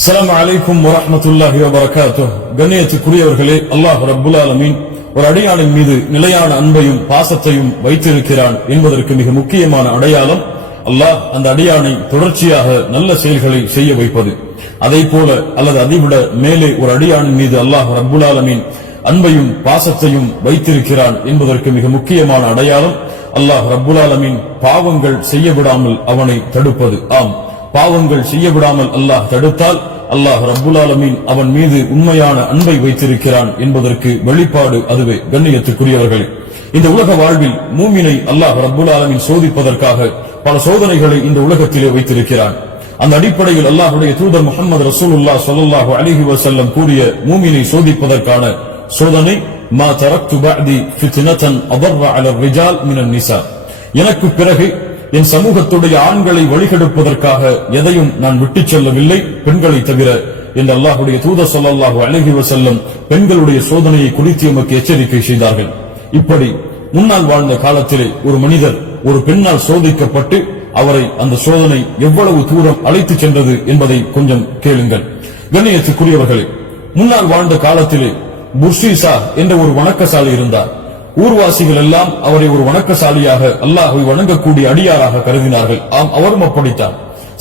அஸ்ஸலாமு அலைக்கும் வரஹ்மத்துல்லாஹி வபரகாத்துஹ். கண்ணியத்துக்குரியவர்களே, அல்லாஹ் ரப்புல் ஆலமீன் ஒரு அடியானின் மீது நிலையான அன்பையும் பாசத்தையும் வைத்திருக்கிறான் என்பதற்கு மிக முக்கியமான அடையாளம் அல்லாஹ் அந்த அடியானை தொடர்ச்சியாக நல்ல செயல்களை செய்ய வைப்பது. அதை போல அல்லது அதைவிட மேலே ஒரு அடியானின் மீது அல்லாஹ் ரப்புல் ஆலமீன் அன்பையும் பாசத்தையும் வைத்திருக்கிறான் என்பதற்கு மிக முக்கியமான அடையாளம் அல்லாஹ் ரப்புல் ஆலமீன் பாவங்கள் செய்ய விடாமல் அவனை தடுப்பது. ஆம், பாவங்கள் செய்ய விடாமல் அல்லாஹ் தடுத்தால் அல்லாஹ் ரப்புல் ஆலமீன் அவன் மீது உண்மையான அன்பை வைத்திருக்கிறான் என்பதற்கு வெளிப்பாடு அதுவே. கண்ணியத்துக்குரியவர்களே, இந்த உலக வாழ்வில் மூமினை அல்லாஹ் ரப்புல் ஆலமீன் சோதிப்பதற்காக பல சோதனைகளை இந்த உலகத்திலே வைத்திருக்கிறான். அந்த அடிப்படையில் அல்லாஹ்வுடைய தூதர் முஹம்மது ரசூலுல்லாஹ் ஸல்லல்லாஹு அலைஹி வஸல்லம் கூறிய மூமினை சோதிப்பதற்கான சோதனை மா தரக்து பஅதி ஃபித்னதன் அضر على الرجال من النساء. எனக்கு பிறகு என் சமூகத்துடைய ஆண்களை வழிகெடுப்பதற்காக எதையும் நான் விட்டுச் செல்லவில்லை, பெண்களை தவிர என்று அல்லாஹ்வுடைய தூதர் ஸல்லல்லாஹு அலைஹி வஸல்லம் பெண்களுடைய சோதனையை குறித்து எமக்கு எச்சரிக்கை செய்தார்கள். இப்படி முன்னால் வாழ்ந்த காலத்திலே ஒரு மனிதர் ஒரு பெண்ணால் சோதிக்கப்பட்டு அவரை அந்த சோதனை எவ்வளவு தூரம் அழைத்துச் சென்றது என்பதை கொஞ்சம் கேளுங்கள். கண்ணியத்துக்குரியவர்களே, முன்னால் வாழ்ந்த காலத்திலே புர்சீசா என்ற ஒரு வணக்கசாலி இருந்தார். ஊர்வாசிகள் எல்லாம் அவரை ஒரு வணக்கசாலியாக அல்லாஹ்வை வணங்கக்கூடிய அடியாராக கருதினார்கள். ஆம், அவரும் அப்படித்தான்.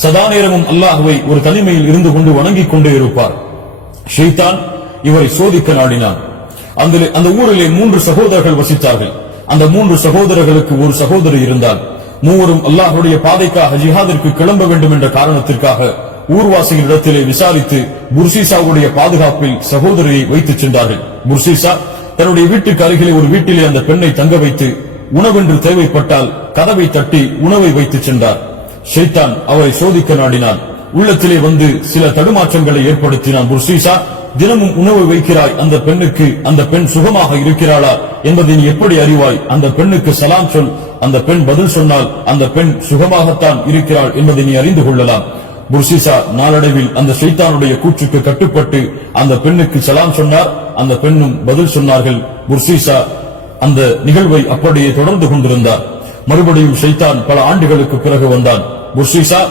சதா நேரமும் அல்லாஹ்வை ஒரு தனிமையில் இருந்து கொண்டு வணங்கிக் கொண்டே இருப்பார். ஷைத்தான் இவரை சோதிக்க நாடினான். அந்த ஊரிலே 3 சகோதரர்கள் வசித்தார்கள். அந்த 3 சகோதரர்களுக்கு ஒரு சகோதரி இருந்தால் மூவரும் அல்லாஹ்வுடைய பாதைக்காக ஜிஹாதிற்கு கிளம்ப வேண்டும் என்ற காரணத்திற்காக ஊர்வாசிகளிடத்திலே விசாரித்து புர்சீசாவுடைய பாதுகாப்பில் சகோதரியை வைத்துச் சென்றார்கள். புர்சீசா தன்னுடைய வீட்டுக்கு அருகிலே ஒரு வீட்டிலே அந்த பெண்ணை தங்க வைத்து உணவென்று தேவைப்பட்டால் கதவை தட்டி உணவை வைத்துச் சென்றார். ஷைத்தான் அவரை சோதிக்க நாடினான். உள்ளத்திலே வந்து சில தடுமாற்றங்களை ஏற்படுத்தினான். புர்சீசா, தினமும் உணவு வைக்கிறாய், அந்த பெண்ணுக்கு அந்த பெண் சுகமாக இருக்கிறாளா என்பதை நீ எப்படி அறிவாய்? அந்த பெண்ணுக்கு சலாம் சொல், அந்த பெண் பதில் சொன்னால் அந்த பெண் சுகமாகத்தான் இருக்கிறாள் என்பதை நீ அறிந்து கொள்ளலாம். புர்சீசா நாளடைவில் அந்த ஷைத்தானுடைய கூற்றுக்கு கட்டுப்பட்டு அந்த பெண்ணுக்கு சலாம் சொன்னார். அந்த பெண்ணும் பதில் சொன்னார்கள். புர்சீசா அந்த நிகழ்வை அப்படியே தொடர்ந்து கொண்டிருந்தார். மறுபடியும் ஷைத்தான் பல ஆண்டுகளுக்கு பிறகு வந்தான். புர்சீசா,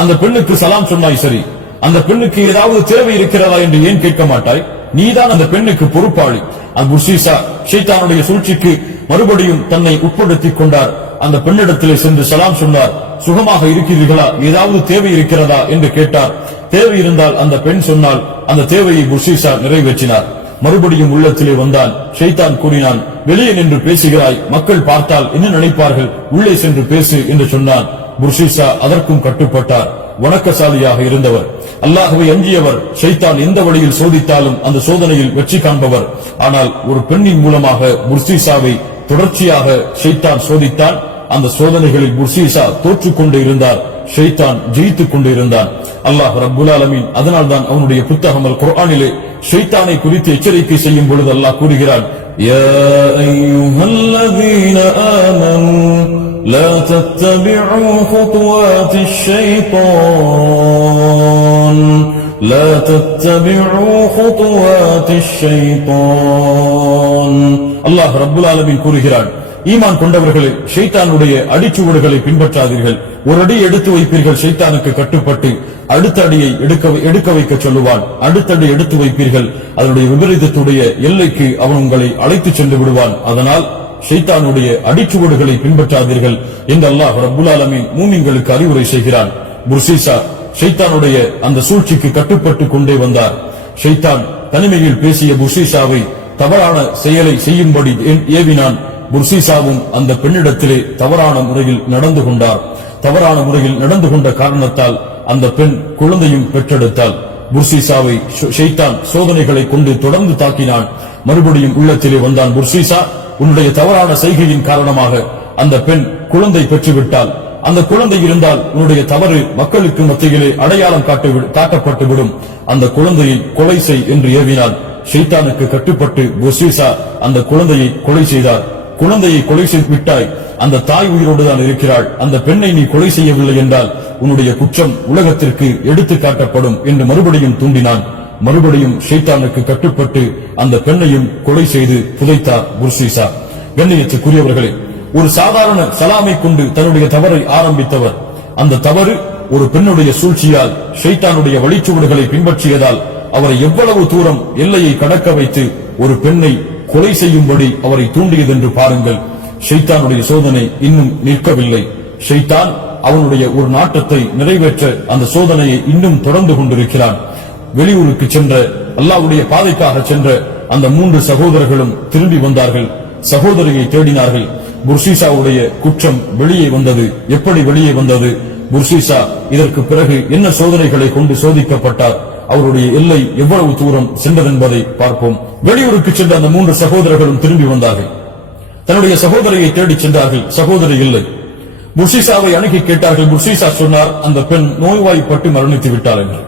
அந்த பெண்ணுக்கு சலாம் சொன்னாய், சரி, அந்த பெண்ணுக்கு ஏதாவது தேவை இருக்கிறதா என்று ஏன் கேட்க மாட்டாய்? நீதான் அந்த பெண்ணுக்கு பொறுப்பாளி. அந்த புர்சீசா ஷைத்தானுடைய சூழ்ச்சிக்கு மறுபடியும் தன்னை உட்படுத்திக் கொண்டார். அந்த பெண்ணிடத்திலே சென்று சலாம் சொன்னார். சுகமாக இருக்கிறீர்களா, ஏதாவது தேவை இருக்கிறதா என்று கேட்டார். தேவை இருந்தால் அந்த பெண் சொன்னால் அந்த தேவையை புர்சீசா நிறைவேற்றினார். மறுபடியும் உள்ளத்திலே வந்தான். ஷைத்தான் கூறினான், வெளியே நின்று பேசுகிறாய், மக்கள் பார்த்தால் என்ன நினைப்பார்கள், உள்ளே சென்று பேசு என்று சொன்னான். புர்சீசா அதற்கும் கட்டுப்பட்டார். வணக்கசாலியாக இருந்தவர், அல்லாஹ்வை அஞ்சியவர். ஷைத்தான் எந்த வழியில் சோதித்தாலும் அந்த சோதனையில் வெற்றி காண்பவர். ஆனால் ஒரு பெண்ணின் மூலமாக புர்சீசாவை தொடர்ச்சியாக ஷைத்தான் சோதித்தான். அந்த சோதனைகளில் புர்சீசா தோற்றுக் கொண்டு இருந்தார், ஷைத்தான் ஜெயித்துக் கொண்டு இருந்தான். அல்லாஹ் ரப்புல் ஆலமீன் அதனால்தான் அவனுடைய புத்தகம் அல் குர்ஆனிலே ஷைத்தானை குறித்து எச்சரிக்கை செய்யும் பொழுது அல்லாஹ் கூறுகிறான், யா அய்யுஹல்லதீன ஆமனூ லா தத்தபிஉ குதுவாத்திஷ் ஷைத்தான் லா தத்தபிஉ குதுவாத்திஷ் ஷைத்தான். அல்லாஹ் ரப்புல் ஆலமீன் கூறுகிறான், ஈமான் கொண்டவர்களே, ஷைத்தானுடைய அடிச்சுவடுகளை பின்பற்றாதீர்கள். ஒரு அடி எடுத்து வைப்பீர்கள், ஷைத்தானுக்கு கட்டுப்பட்டு அடுத்த அடியை எடுக்க வைக்க சொல்லுவான். அடுத்த அடி எடுத்து வைப்பீர்கள், அதனுடைய விபரீதத்துடைய எல்லைக்கு அவன் உங்களை அழைத்துச் சென்று விடுவான். அதனால் ஷைத்தானுடைய அடிச்சுவடுகளை பின்பற்றாதீர்கள் என்று அல்லாஹ் ரப்புல் ஆலமீன் மூமின்களுக்கு அறிவுரை செய்கிறான். புர்சீசா ஷைத்தானுடைய அந்த சூழ்ச்சிக்கு கட்டுப்பட்டு கொண்டே வந்தார். ஷைத்தான் தனிமையில் பேசிய புர்சீசாவை தவறான செயலை செய்யும்படி ஏவினான். புர்சீசாவும் அந்த பெண்ணிடத்திலே தவறான முறையில் நடந்து கொண்டார். தவறான முறையில் நடந்து கொண்ட காரணத்தால் அந்த பெண் குழந்தையும் பெற்றெடுத்தாள். புர்சீசாவை ஷைத்தான் சோதனைகளை கொண்டு தொடர்ந்து தாக்கினான். மறுபடியும் உள்ளத்திலே வந்தான். புர்சீசா, உன்னுடைய தவறான செய்கையின் காரணமாக அந்த பெண் குழந்தை பெற்றுவிட்டாள். அந்த குழந்தை இருந்தால் உன்னுடைய தவறு மக்களுக்கு மத்தியிலே அடையாளம் காட்டப்பட்டுவிடும். அந்த குழந்தையை கொலை செய் என்று ஏவினான். ஷைத்தானுக்கு கட்டுப்பட்டு புர்சீசா அந்த குழந்தையை கொலை செய்தார். குழந்தையை கொலை செய்து விட்டாய், அந்த தாய் உயிரோடு தான் இருக்கிறாள். அந்த பெண்ணை நீ கொலை செய்யவில்லை என்றால் உன்னுடைய குற்றம் உலகத்திற்கு எடுத்து காட்டப்படும் என்று மறுபடியும் தூண்டினான். மறுபடியும் ஷைத்தானுக்கு கட்டுப்பட்டு அந்த பெண்ணையும் கொலை செய்து புதைத்தார் புர்சீசா. கண்ணியத்துக்குரியவர்களே, ஒரு சாதாரண சலாமை கொண்டு தன்னுடைய தவறை ஆரம்பித்தவர் அந்த தவறு ஒரு பெண்ணுடைய சூழ்ச்சியால் ஷைத்தானுடைய வழிச்சுவடுகளை பின்பற்றியதால் அவரை எவ்வளவு தூரம் எல்லையை கடக்க வைத்து ஒரு பெண்ணை கொலை செய்யும்படி அவரை தூண்டியது என்று பாருங்கள். ஷைத்தானுடைய சோதனை இன்னும் நிற்கவில்லை. ஷைத்தான் அவனுடைய ஒரு நாட்டத்தை நிறைவேற்ற அந்த சோதனையை இன்னும் தொடர்ந்து கொண்டிருக்கிறான். வெளியூருக்கு சென்ற அல்லாஹ்வுடைய பாதைக்காக சென்ற அந்த 3 சகோதரர்களும் திரும்பி வந்தார்கள். சகோதரியை தேடினார்கள். புர்சீசாவுடைய குற்றம் வெளியே வந்தது. எப்படி வெளியே வந்தது? புர்சீசா இதற்கு பிறகு என்ன சோதனைகளை கொண்டு சோதிக்கப்பட்டார், அவருடைய எல்லை எவ்வளவு தூரம் சென்றதென்பதை பார்ப்போம். வெளியூருக்கு சென்ற அந்த 3 சகோதரர்களும் திரும்பி வந்தார்கள். தன்னுடைய சகோதரியை தேடிச் சென்றார்கள். சகோதரி இல்லை. புர்சீசாவை அணுகி கேட்டார்கள். புர்சீசா சொன்னார், அந்த பெண் நோய்வாய்ப்பட்டு மரணித்து விட்டார் என்று.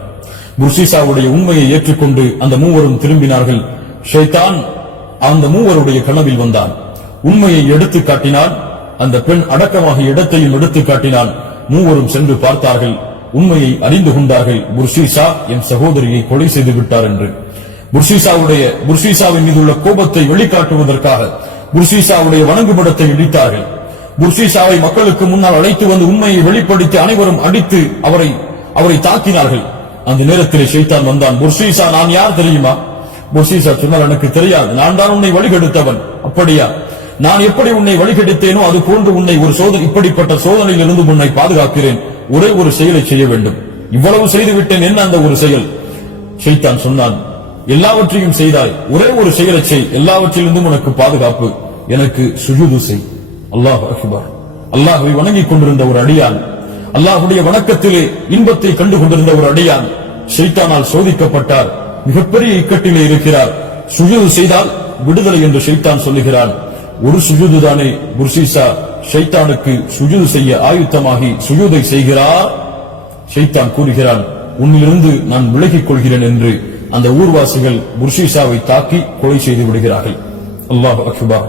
புர்சீசாவுடைய உண்மையை ஏற்றுக்கொண்டு அந்த 3வரும் திரும்பினார்கள். ஷைத்தான் அந்த 3வருடைய கனவில் வந்தான். உண்மையை எடுத்து காட்டினான். அந்த பெண் அடக்கமாகிய இடத்தையும் எடுத்து காட்டினான். 3வரும் சென்று பார்த்தார்கள். உண்மையை அறிந்து கொண்டார்கள். புர்சீசா என் சகோதரியை கொலை செய்து விட்டார் என்று. புர்சீசாவின் மீது உள்ள கோபத்தை வெளிக்காட்டுவதற்காக புர்சீசாவுடைய வணங்குமிடத்தை இடித்தார்கள். புர்சீசாவை மக்களுக்கு முன்னால் அழைத்து வந்து உண்மையை வெளிப்படுத்தி அனைவரும் அடித்து அவரை தாக்கினார்கள். அந்த நேரத்திலே ஷைத்தான் வந்தான். புர்சீசா, நான் யார் தெரியுமா? புர்சீசா சொன்னால், எனக்கு தெரியாது, நான் தான் உன்னை வழிகெடுத்தவன். அப்படியா? நான் எப்படி உன்னை வழிகெடுத்தேனோ அது போன்று உன்னை ஒரு இப்படிப்பட்ட சோதனையிலிருந்து உன்னை பாதுகாக்கிறேன். ஒரே ஒரு செயலை செய்ய வேண்டும். இவ்வளவு செய்துவிட்டேன், என்ன அந்த ஒரு செயல்? ஷைத்தான் சொன்னான், எல்லாவற்றையும் செய்தாய், ஒரே ஒரு செயலை செய், எல்லாவற்றிலிருந்தும் உனக்கு பாதுகாப்பு. எனக்கு சுஜூது செய். அல்லாஹ் அக்பர். அல்லாஹ்வை வணங்கிக் கொண்டிருந்த ஒரு அடியான், அல்லாஹ்வுடைய வணக்கத்திலே இன்பத்தை கண்டு கொண்டிருந்த ஒரு அடியான் ஷைத்தானால் சோதிக்கப்பட்டார். மிகப்பெரிய இக்கட்டிலே இருக்கிறார். சுஜூது செய்தால் விடுதலை என்று ஷைத்தான் சொல்லுகிறான். ஒரு சுஜூது தானே. புர்சீசா ஷைத்தானுக்கு சுஜூது செய்ய ஆயுத்தமாகி சுஜூதை செய்கிறார். ஷைத்தான் கூறுகிறான், உன்னிலிருந்து நான் விலகிக் கொள்கிறேன் என்று. அந்த ஊர்வாசிகள் புர்சீசாவை தாக்கி கொலை செய்து விடுகிறார்கள். அல்லாஹ் அக்பர்.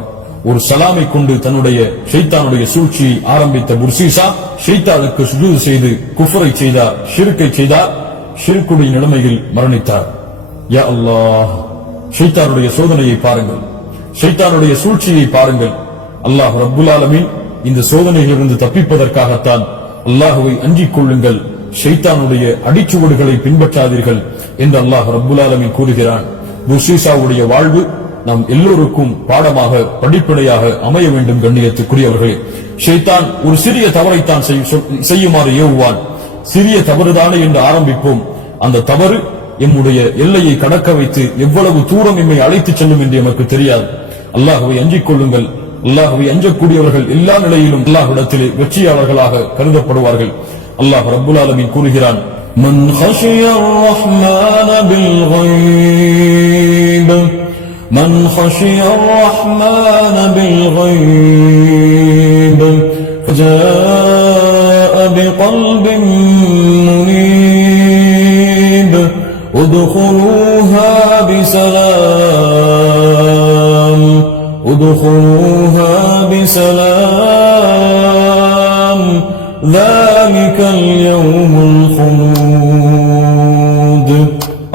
ஒரு சலாமை கொண்டு தன்னுடைய ஷைத்தானுடைய சூழ்ச்சியை ஆரம்பித்த புர்சீசா ஷைத்தானுக்கு சுஜூது செய்து குஃப்ரை செய்தார், ஷிர்கை செய்தார். ஷிர்குடைய நிலைமையில் மரணித்தார். யா அல்லாஹ், ஷைத்தானுடைய சோதனையை பாருங்கள், ஷைத்தானுடைய சூழ்ச்சியை பாருங்கள். அல்லாஹ் ரப்புல் ஆலமீன் இந்த சோதனையிலிருந்து தப்பிப்பதற்காகத்தான் அல்லாஹ்வை அஞ்சிக் கொள்ளுங்கள், ஷைத்தானுடைய அடிச்சுவடுகளை பின்பற்றாதீர்கள் என்று அல்லாஹ் ரப்புல் ஆலமீன் கூறுகிறான். புர்சீசாவுடைய வாழ்வு நாம் எல்லோருக்கும் பாடமாக படிப்படையாக அமைய வேண்டும். கண்ணியத்துக்குரியவர்களே, ஷைத்தான் ஒரு சிறிய தவறைத்தான் செய்யுமாறு ஏவுவான். சிறிய தவறுதானே என்று ஆரம்பிப்போம். அந்த தவறு எம்முடைய எல்லையை கடக்க வைத்து எவ்வளவு தூரம் எம்மை அழைத்துச் செல்லும் என்று எமக்கு தெரியாது. அல்லாஹ்வை அஞ்சிக் கொள்ளுங்கள். அல்லாஹ்வை அஞ்சக்கூடியவர்கள் எல்லா நிலையிலும் அல்லாஹ்விடத்திலே வெற்றியாளர்களாக கருதப்படுவார்கள். அல்லாஹ் ரப்புல் ஆலமீன் கூறுகிறான், மன் ஹஷியர் ரஹ்மான பில் கைப், மன் ஹஷியர் ரஹ்மான பில் கைப் ஜாஅ பிகல்பின் முனீப் உத்குலூஹா பிஸலாம் உத்குலூஹா பிஸலாம் ذلك اليوم الخلود.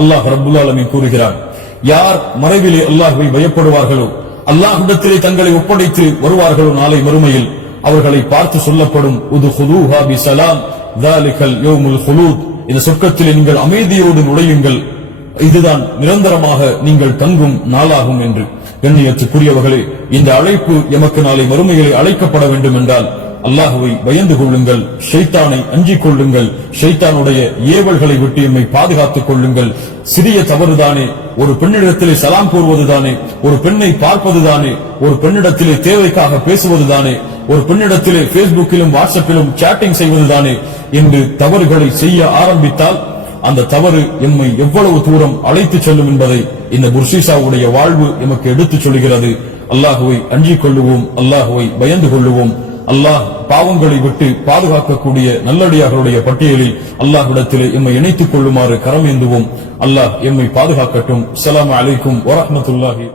அல்லாஹ் ரப்புல் ஆலமீன் கூறுகிறான், யார் மறைவிலே அல்லாஹ்வை பயப்படுவார்களோ, அல்லாஹ்விடத்திலே தங்களை ஒப்படைத்து வருவார்களோ, நாளை மறுமையில் அவர்களை பார்த்து சொல்லப்படும் உத்குலூஹா பிஸலாம் ذلك اليوم الخلود. இந்த சொர்க்கத்திலே நீங்கள் அமைதியோடு நுழையுங்கள், இதுதான் நிரந்தரமாக நீங்கள் தங்கும் நாளாகும் என்று. கண்ணியத்துக்குரியவர்களே, இந்த அழைப்பு எமக்கு நாளை மறுமையிலே அழைக்கப்பட வேண்டும் என்றால் அல்லாஹ்வை பயந்து கொள்ளுங்கள், ஷைத்தானை அஞ்சிக் கொள்ளுங்கள், ஷைத்தானுடைய ஏவல்களை விட்டு எம்மை பாதுகாத்துக் கொள்ளுங்கள். சிறிய தவறுதானே, ஒரு பெண்ணிடத்திலே சலாம் கூறுவதுதானே, ஒரு பெண்ணை பார்ப்பதுதானே, ஒரு பெண்ணிடத்திலே தேவைக்காக பேசுவதுதானே, ஒரு பெண்ணிடத்திலே பேஸ்புக்கிலும் வாட்ஸ்அப்பிலும் சாட்டிங் செய்வதுதானே என்று தவறுகளை செய்ய ஆரம்பித்தால் அந்த தவறு எம்மை எவ்வளவு தூரம் அழைத்துச் செல்லும் என்பதை இந்த புர்சீசாவுடைய வாழ்வு எமக்கு எடுத்துச் சொல்கிறது. அல்லாஹ்வை அஞ்சிக் கொள்ளுவோம், அல்லாஹ்வை பயந்து கொள்ளுவோம். அல்லாஹ் பாவங்களை விட்டு பாதுகாக்கக்கூடிய நல்லடியார்களுடைய பட்டியலில் அல்லாஹ்விடத்திலே எம்மை இணைத்துக் கொள்ளுமாறு கரம் ஏந்துவோம். அல்லாஹ் எம்மை பாதுகாக்கட்டும். அஸ்ஸலாமு அலைக்கும் வரஹ்மத்துல்லாஹி.